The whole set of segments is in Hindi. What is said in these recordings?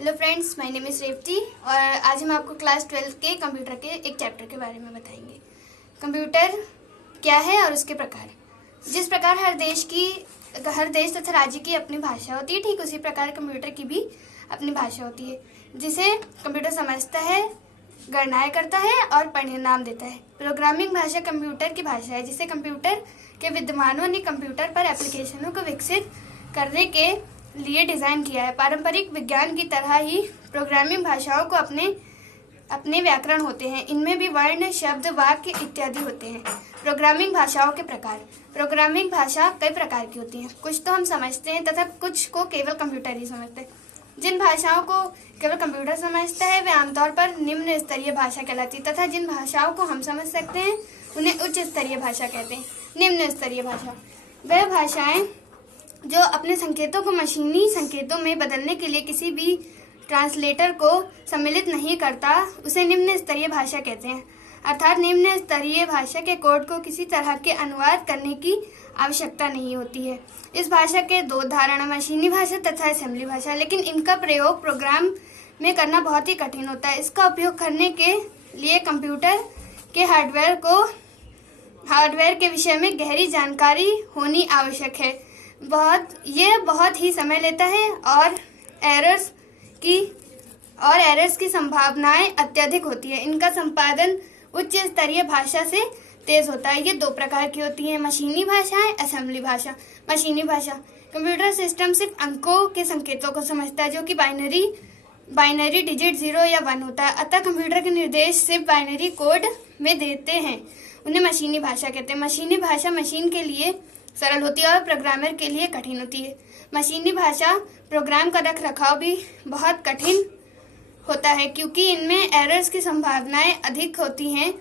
Hello friends, my name is Revati और आज हम आपको क्लास 12 के कंप्यूटर के एक चैप्टर के बारे में बताएंगे। कंप्यूटर क्या है और उसके प्रकार। जिस प्रकार हर देश तथा राज्य की अपनी भाषा होती है, ठीक उसी प्रकार कंप्यूटर की भी अपनी भाषा होती है, जिसे कंप्यूटर समझता है, गणनाएं करता है और परिणाम देता है। प्रोग्रामिंग भाषा कंप्यूटर की भाषा है, जिसे कंप्यूटर के विद्वानों ने कंप्यूटर पर एप्लीकेशनों को विकसित करने के लिए डिजाइन किया है। पारंपरिक विज्ञान की तरह ही प्रोग्रामिंग भाषाओं को अपने व्याकरण होते हैं। इनमें भी वर्ण, शब्द, वाक्य इत्यादि होते हैं। प्रोग्रामिंग भाषाओं के प्रकार। प्रोग्रामिंग भाषा कई प्रकार की होती हैं। कुछ तो हम समझते हैं तथा कुछ को केवल कंप्यूटर ही समझते हैं। जिन भाषाओं को केवल कंप्यूटर समझता है वे आमतौर पर निम्न स्तरीय भाषा कहलाती है, तथा जिन भाषाओं को हम समझ सकते हैं उन्हें उच्च स्तरीय भाषा कहते हैं। निम्न स्तरीय भाषा वह भाषाएं जो अपने संकेतों को मशीनी संकेतों में बदलने के लिए किसी भी ट्रांसलेटर को सम्मिलित नहीं करता, उसे निम्न स्तरीय भाषा कहते हैं। अर्थात निम्न स्तरीय भाषा के कोड को किसी तरह के अनुवाद करने की आवश्यकता नहीं होती है। इस भाषा के दो उदाहरण, मशीनी भाषा तथा असेंबली भाषा, लेकिन इनका प्रयोग प्रोग्राम में करना बहुत ही कठिन होता है। इसका उपयोग करने के लिए कंप्यूटर के हार्डवेयर के विषय में गहरी जानकारी होनी आवश्यक है। बहुत ही समय लेता है और एरर्स की संभावनाएं अत्यधिक होती है। इनका संपादन उच्च स्तरीय भाषा से तेज होता है। ये दो प्रकार की होती है, मशीनी भाषा, असेंबली भाषा। मशीनी भाषा कंप्यूटर सिस्टम सिर्फ अंकों के संकेतों को समझता है, जो कि बाइनरी डिजिट 0 या 1 होता है। अतः कंप्यूटर के निर्देश सिर्फ बाइनरी कोड में देते हैं। उन्हें मशीनी भाषा कहते हैं। मशीनी भाषा मशीन के लिए सरल होती है और प्रोग्रामर के लिए कठिन होती है। मशीनी भाषा प्रोग्राम का रखरखाव भी बहुत कठिन होता है, क्योंकि इनमें एरर्स की संभावनाएं अधिक होती हैं।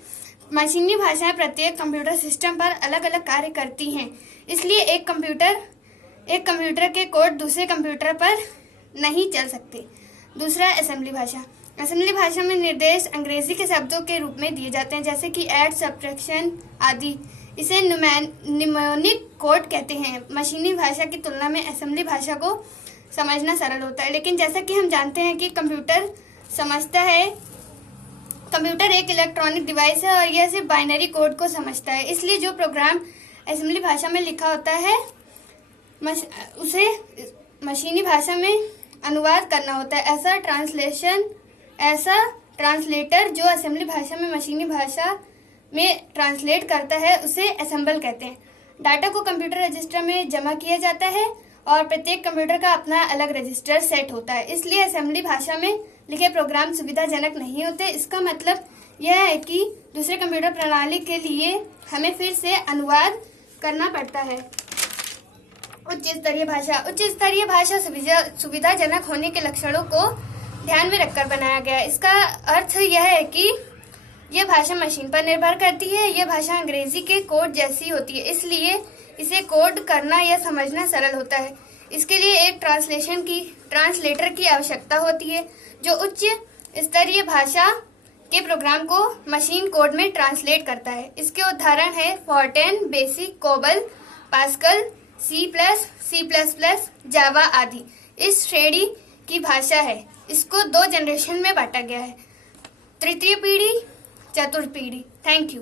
मशीनी भाषाएं प्रत्येक कंप्यूटर सिस्टम पर अलग अलग कार्य करती हैं, इसलिए एक कंप्यूटर के कोड दूसरे कंप्यूटर पर नहीं चल सकते। दूसरा, असेंबली भाषा। असेंबली भाषा में निर्देश अंग्रेजी के शब्दों के रूप में दिए जाते हैं, जैसे कि ऐड, सब्ट्रैक्शन आदि। इसे निमोनिक कोड कहते हैं। मशीनी भाषा की तुलना में असेंबली भाषा को समझना सरल होता है, लेकिन जैसा कि हम जानते हैं कि कंप्यूटर एक इलेक्ट्रॉनिक डिवाइस है और यह सिर्फ बाइनरी कोड को समझता है। इसलिए जो प्रोग्राम असेंबली भाषा में लिखा होता है उसे मशीनी भाषा में अनुवाद करना होता है। ऐसा ट्रांसलेटर जो असेंबली भाषा में मशीनी भाषा में ट्रांसलेट करता है उसे असेंबल कहते हैं। डाटा को कंप्यूटर रजिस्टर में जमा किया जाता है और प्रत्येक कंप्यूटर का अपना अलग रजिस्टर सेट होता है। इसलिए असेंबली भाषा में लिखे प्रोग्राम सुविधाजनक नहीं होते। इसका मतलब यह है कि दूसरे कंप्यूटर प्रणाली के लिए हमें फिर से अनुवाद करना पड़ता है। उच्च स्तरीय भाषा। उच्च स्तरीय भाषा सुविधाजनक होने के लक्षणों को ध्यान में रखकर बनाया गया। इसका अर्थ यह है कि यह भाषा मशीन पर निर्भर करती है। यह भाषा अंग्रेजी के कोड जैसी होती है, इसलिए इसे कोड करना या समझना सरल होता है। इसके लिए एक ट्रांसलेटर की आवश्यकता होती है, जो उच्च स्तरीय भाषा के प्रोग्राम को मशीन कोड में ट्रांसलेट करता है। इसके उदाहरण है फॉर्टेन, बेसिक, कोबल, पास्कल, C++, जावा आदि। इस श्रेणी की भाषा है। इसको 2 जनरेशन में बांटा गया है, तृतीय पीढ़ी, चतुर्थ पीढ़ी। Thank you.